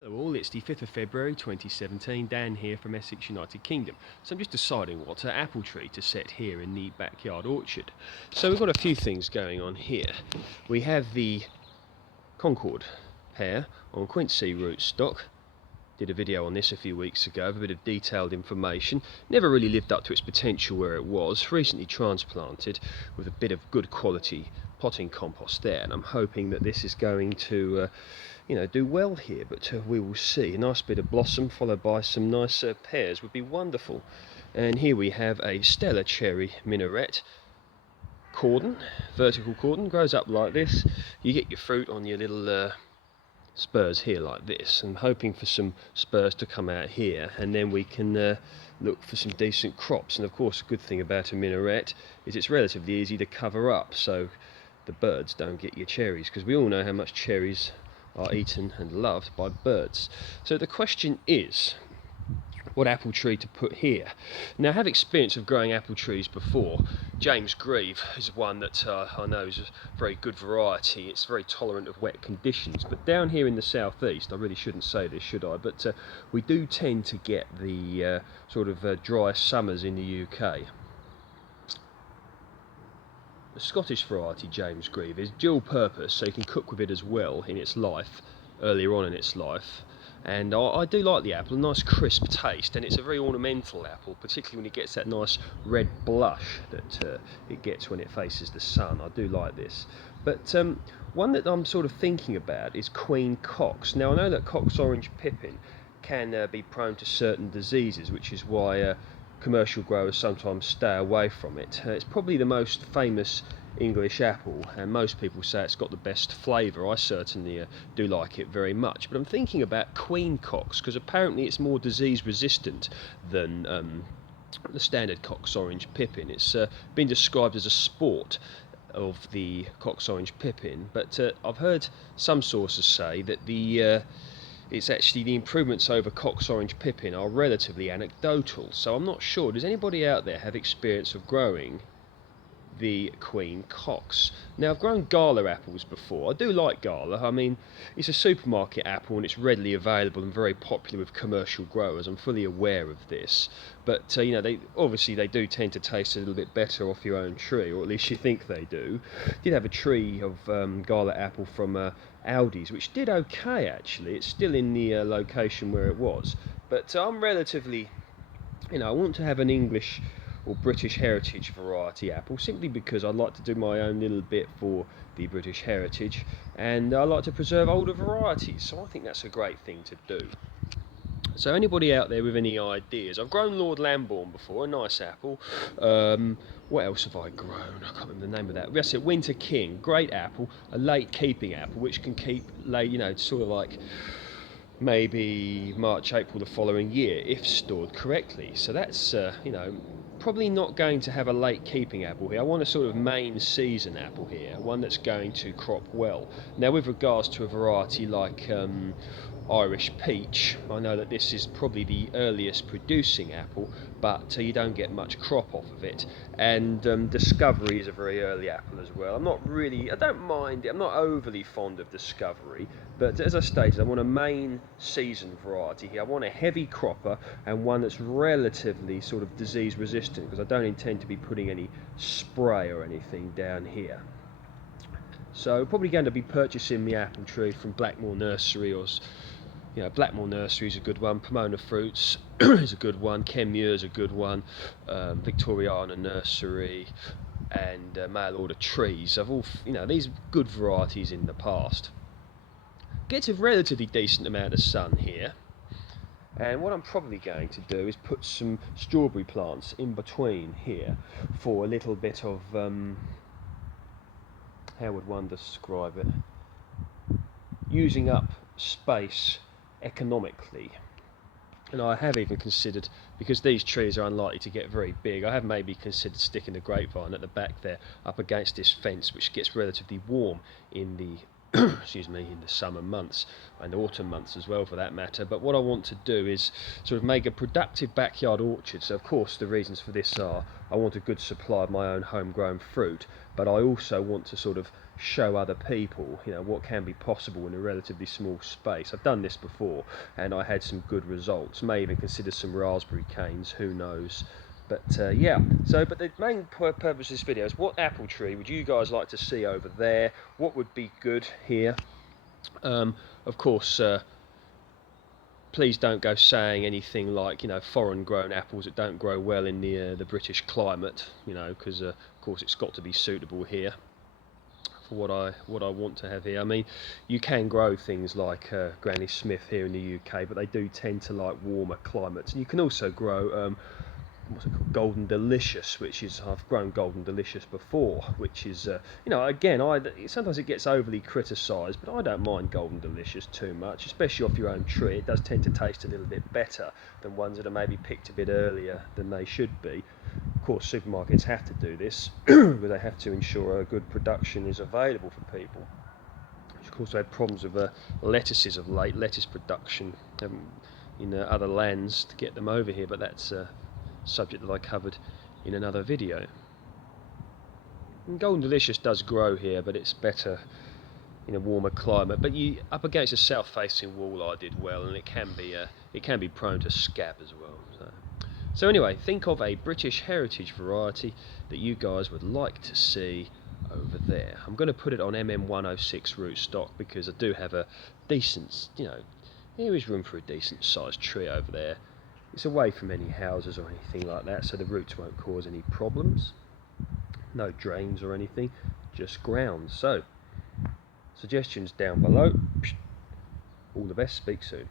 Hello all, it's the 5th of February 2017, Dan here from Essex, United Kingdom. So I'm just deciding what apple tree to set here in the backyard orchard. So we've got a few things going on here. We have the Concord pear on Quincy rootstock. Did a video on this a few weeks ago, a bit of detailed information. Never really lived up to its potential where it was. Recently transplanted with a bit of good quality potting compost there, and I'm hoping that this is going to do well here, but we will see. A nice bit of blossom followed by some nice pears would be wonderful. And here we have a Stella cherry minaret cordon, vertical cordon, grows up like this. You get your fruit on your little spurs here like this. I'm hoping for some spurs to come out here, and then we can look for some decent crops. And of course, a good thing about a minaret is it's relatively easy to cover up, so the birds don't get your cherries, because we all know how much cherries are eaten and loved by birds. So the question is, what apple tree to put here? Now, I have experience of growing apple trees before. James Grieve is one that I know is a very good variety. It's very tolerant of wet conditions, but down here in the southeast, I really shouldn't say this, should I, but we do tend to get the dry summers in the UK. The Scottish variety James Grieve is dual purpose, so you can cook with it as well in its life, earlier on in its life. And I do like the apple, a nice crisp taste, and it's a very ornamental apple, particularly when it gets that nice red blush that it gets when it faces the sun. I do like this. But one that I'm sort of thinking about is Queen Cox. Now, I know that Cox Orange Pippin can be prone to certain diseases, which is why commercial growers sometimes stay away from it. It's probably the most famous English apple, and most people say it's got the best flavour. I certainly do like it very much, but I'm thinking about Queen Cox because apparently it's more disease resistant than the standard Cox Orange Pippin. It's been described as a sport of the Cox Orange Pippin, but I've heard some sources say that it's actually the improvements over Cox Orange Pippin are relatively anecdotal, so I'm not sure. Does anybody out there have experience of growing the Queen Cox? Now, I've grown Gala apples before. I do like Gala. I mean, it's a supermarket apple and it's readily available and very popular with commercial growers. I'm fully aware of this, but they do tend to taste a little bit better off your own tree, or at least you think they do. I did have a tree of Gala apple from Aldi's, which did okay actually. It's still in the location where it was, but I'm relatively, I want to have an English or British heritage variety apple, simply because I'd like to do my own little bit for the British heritage, and I like to preserve older varieties, so I think that's a great thing to do. So anybody out there with any ideas? I've grown Lord Lambourne before, a nice apple. What else have I grown? I can't remember the name of that. That's it, Winter King, great apple, a late keeping apple, which can keep late, sort of like maybe March, April the following year if stored correctly. So that's, probably not going to have a late keeping apple here. I want a sort of main season apple here, one that's going to crop well. Now, with regards to a variety like Irish Peach, I know that this is probably the earliest producing apple, but you don't get much crop off of it. And Discovery is a very early apple as well. I don't mind it, I'm not overly fond of Discovery, but as I stated, I want a main season variety here. I want a heavy cropper and one that's relatively sort of disease resistant, because I don't intend to be putting any spray or anything down here. So probably going to be purchasing the apple tree from Blackmore Nursery, or Blackmore Nursery is a good one, Pomona Fruits is a good one, Kenmure is a good one, Victoriana Nursery, and Mail Order Trees. I've all, these good varieties in the past. Gets a relatively decent amount of sun here, and what I'm probably going to do is put some strawberry plants in between here for a little bit of, how would one describe it, using up space economically. And I have even considered, because these trees are unlikely to get very big, I have maybe considered sticking the grapevine at the back there up against this fence, which gets relatively warm in the excuse me, in the summer months and autumn months as well for that matter. But what I want to do is sort of make a productive backyard orchard. So of course the reasons for this are I want a good supply of my own homegrown fruit, but I also want to sort of show other people, you know, what can be possible in a relatively small space. I've done this before and I had some good results. May even consider some raspberry canes, who knows. But yeah, so but the main purpose of this video is, what apple tree would you guys like to see over there? What would be good here? Of course, please don't go saying anything like, you know, foreign grown apples that don't grow well in the British climate, you know, because of course it's got to be suitable here for what I want to have here. I mean, you can grow things like Granny Smith here in the UK, but they do tend to like warmer climates. And you can also grow what's it called, Golden Delicious, which is, I've grown Golden Delicious before, which is you know, again, sometimes it gets overly criticised, but I don't mind Golden Delicious too much, especially off your own tree. It does tend to taste a little bit better than ones that are maybe picked a bit earlier than they should be. Of course, supermarkets have to do this because they have to ensure a good production is available for people. Of course, I had problems with lettuces of late, lettuce production in other lands to get them over here, but that's subject that I covered in another video. And Golden Delicious does grow here, but it's better in a warmer climate. But you up against a south-facing wall, I did well, and it can be prone to scab as well. So anyway, think of a British heritage variety that you guys would like to see over there. I'm going to put it on MM106 rootstock because I do have a decent, you know, there is room for a decent sized tree over there. It's away from any houses or anything like that, so the roots won't cause any problems. No drains or anything, just ground. So, suggestions down below. All the best, speak soon.